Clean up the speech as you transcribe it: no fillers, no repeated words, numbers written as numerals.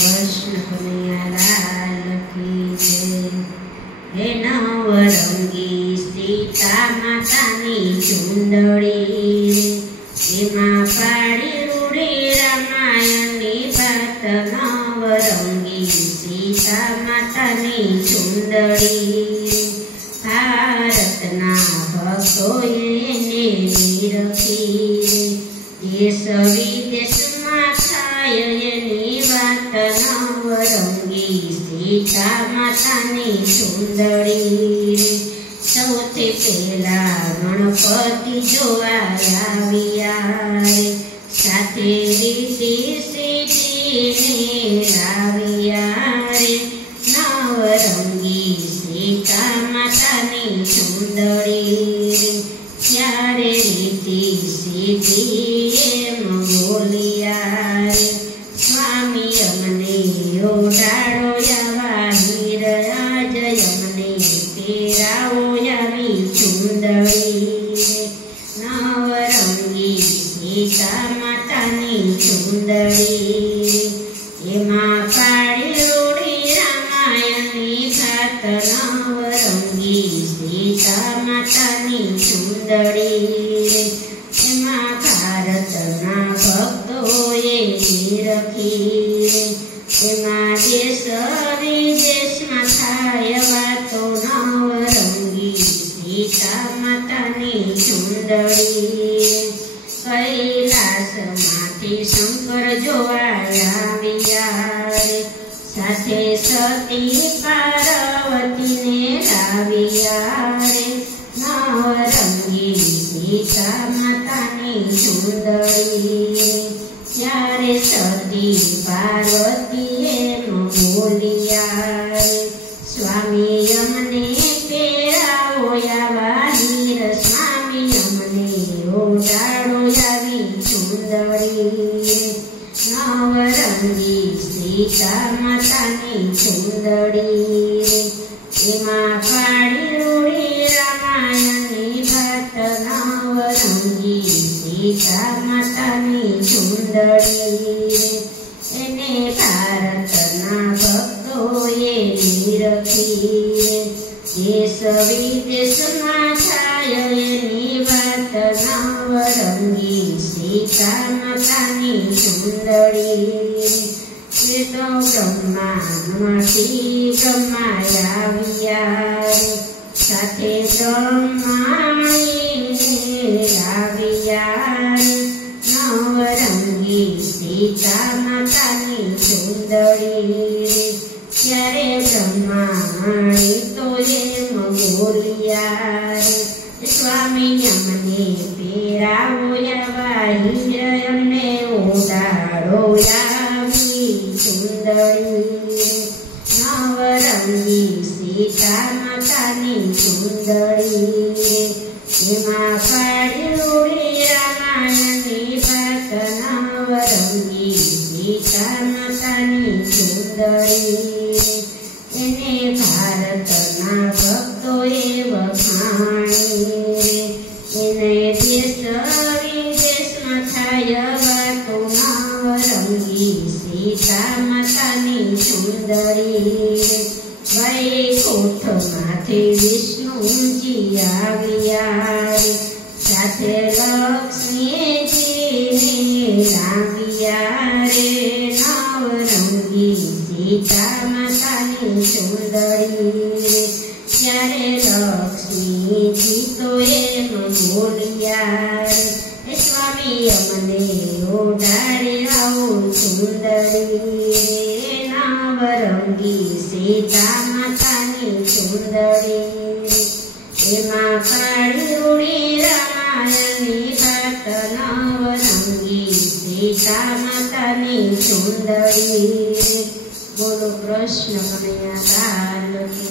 कृष्ण कन्हैया लाल की जय। हे नवरंगी सीता मातानी चुंदड़ी एमां पाड़ी रूड़ी रामायणनी बात। नवरंगी सीता मातानी चुंदड़ी भारतना भक्तोए एने निरखी देश विदेशमां थाय एनी वात। नवरंगी सीता मातानी चुंदड़ी सौथी पहेला गणपति जोवा आव्या रे साथे रीति सीधी लाव्या रे। नवरंगी सीता मातानी चुंदड़ी त्यारे रीति सीधी एम बोलिया रे। स्वामी अमने ओढाड़ो आवा हीर आज अमने पेरावो आवी चुंदड़ी। नवरंगी सीता मातानी चुंदड़ी एमां पाड़ी रूड़ी रामायणनी बात। नवरंगी सीता मातानी चुंदड़ी एमां भारतना भक्तोए निरखी एमां देश विदेशमां थाय वातो। नवरंगी सीता मातानी चुंदड़ी कैलासमांथी शंकर जोवा आव्या रे साथे सती पार्वतीने लाव्या रे। नवरंगी सीता मातानी चुंदड़ी त्यारे सती पार्वती एम बोलिया रे। स्वामी अमने पेरावो आवा हीर स्वामी अमने ओढाड़ो आवी चुंदड़ी। नवरंगी सीता मातानी चुंदड़ी एमां पाड़ी रूड़ी रामायणनी बात। नवरंगी सीता मातानी चुंदड़ी एने भारतना भक्तोए निरखी देश विदेशमां थाय एनी वात। नवरंगी सीता मातानी चुंदड़ी तो ब्रह्मांडमांथी ब्रह्मा आव्या रे साथे ब्रह्माणीने लाव्या रे। नवरंगी सीता मातानी चुंदड़ी त्यारे ब्रह्माणी तो एम बोलिया रे। स्वामी अमने पेरावो आवा हीर अमने ओढाड़ो आवी चुंदड़ी। नवरंगी सीता मातानी चुंदड़ी एमां पाड़ी रूड़ी रामायणनी बात। नवरंगी सीता मातानी चुंदड़ी एने भारतना भक्तोए वखाणी रे एने देश विदेशमां थाय वातो। नवरंगी सीता मातानी चुंदड़ी वैकुंठमांथी विष्णुजी आव्या रे साथे लक्ष्मीजीने लाव्या रे। नवरंगी सीता मातानी चुंदड़ी त्यारे लक्ष्मीजी तो एम बोलिया रे। स्वामी अमने ओढाड़ी आवो चुंदड़ी नवरंगी सीता मातानी चुंदड़ी एमां पाड़ी रूड़ी रामायणनी बात। नवरंगी सीता मातानी चुंदड़ी बोलो कृष्ण कन्हैया लाल की।